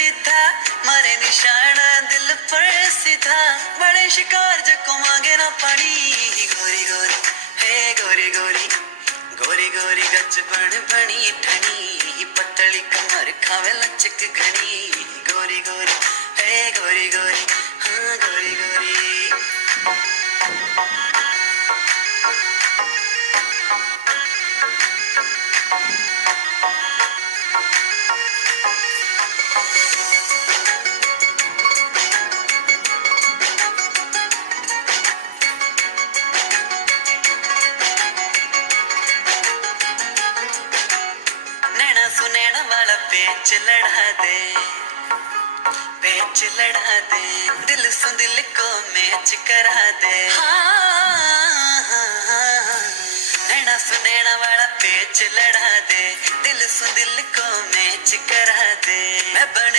सीधा, मारे निशाना दिल पर सीधा, बड़े शिकार जको मांगे ना पानी। गोरी गोरी हे गोरी गोरी, गोरी गोरी गच बन बनी ठनी, पतली कमर खावे लचक घनी। गोरी गोरी हे गोरी गोरी, हाँ गोरी गोरी। नैना सुनैना वाला पेच लड़ा दे, पेच लड़ा दे, दिल सु दिल को मैच करा दे। नैना सुनैना वाला पेच लड़ा दे, दिल सु दिल को मैच करा दे। मैं बन